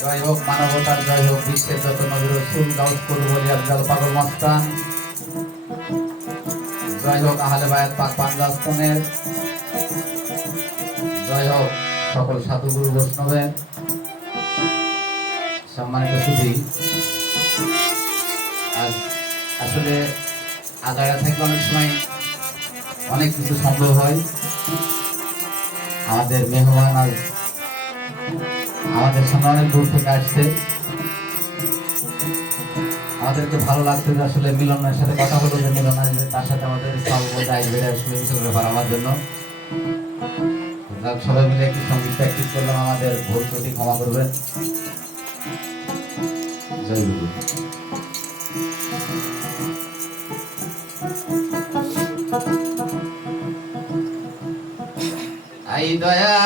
জয় হোক, মানবতার জয় হোক, বিশ্বের যত নবীর রসুল গাউসপুর বলি আফজাল পাগল মাস্তান জয় হোক, আহলে বায়াত পাক পাঞ্জাস্তনের জয় হোক, সকল সাধুগুরু বৈষ্ণবের। সম্মানিত সুধী, আজ আসলে আগাড়া থাকলে অনেক সময় অনেক কিছু সম্ভব হয়। আমাদের মেহমান আজ আমাদের সামনে অনেক দূর থেকে আসছে। আমাদেরকে ভালো লাগছে যে আসলে মিলনের সাথে কথা হলো যে মিলন আসবে তার সাথে আমাদের বলতে আসবে আসলে বিশাল ব্যাপার আমার জন্য। সবাই মিলে একটু সংগীত প্র্যাকটিস করলাম, আমাদের ভুল ত্রুটি ক্ষমা করবেন। জয় গুরু। আই দয়া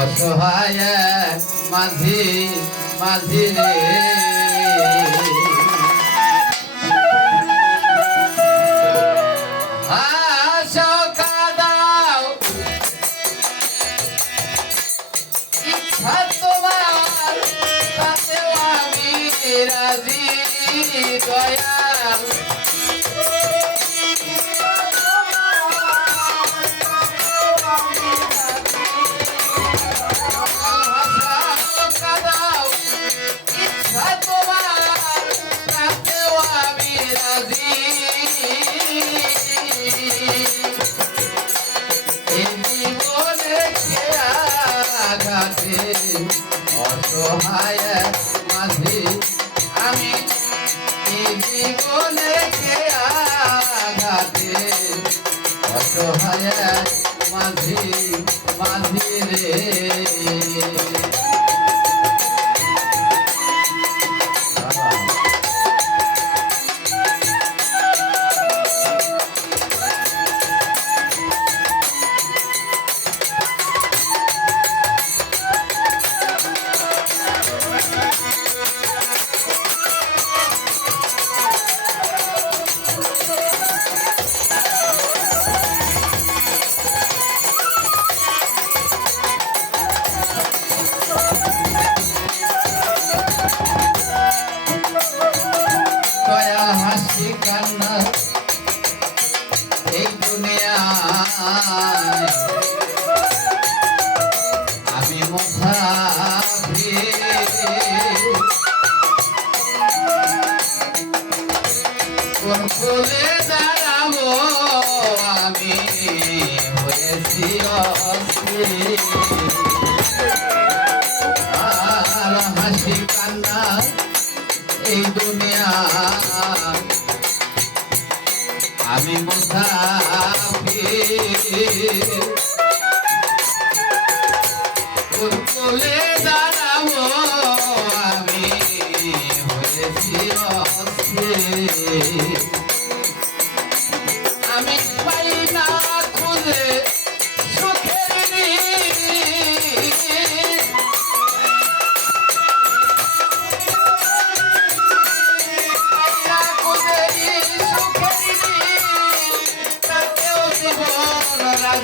অসহায় মাঝি মাঝি রে। রাজি দয়াল। মাঝি মাঝি রে। মুসাফির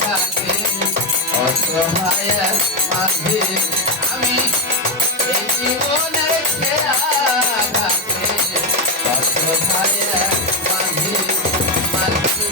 আঘাতে অসহায় মাঝে আমি এই জীবনে কে আঘাতে অসহায় মাঝে মাঝে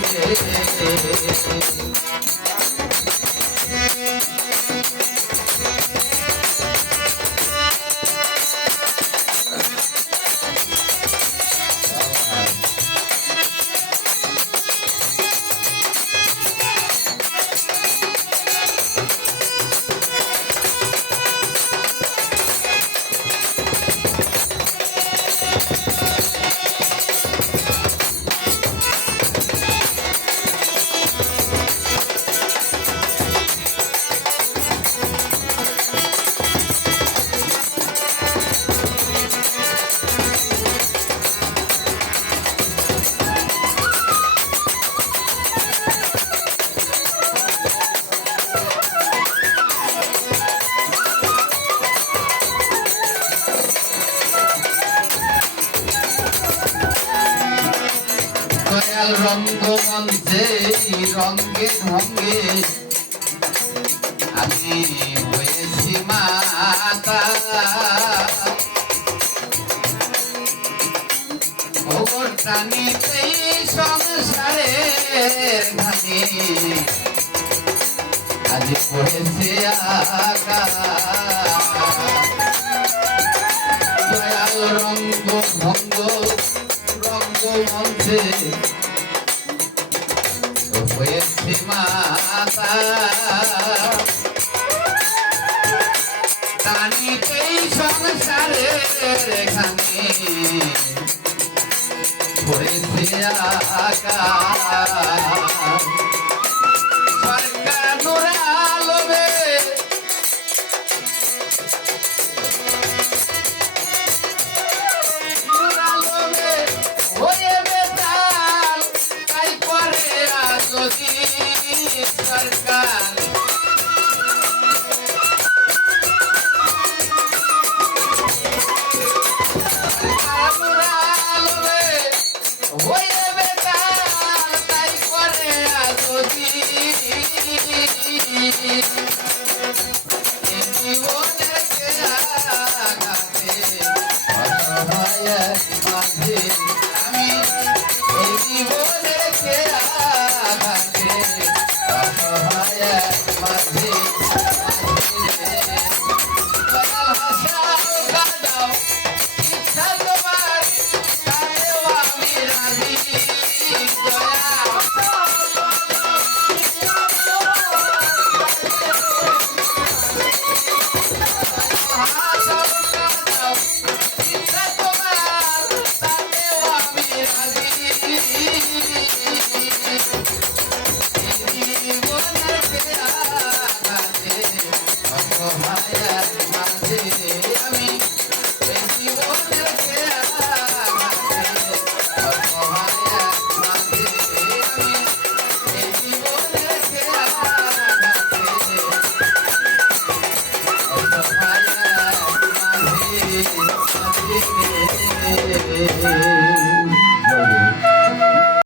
ঢঙ্গে আমি হয়েছি মাতা। ওগর টানিতেই সংসারের ঘানি। আজ পড়েছে আকা দয়াল রঙ্গ ভঙ্গ রঙ্গ মঞ্চে মাতা আমি এই জীবনের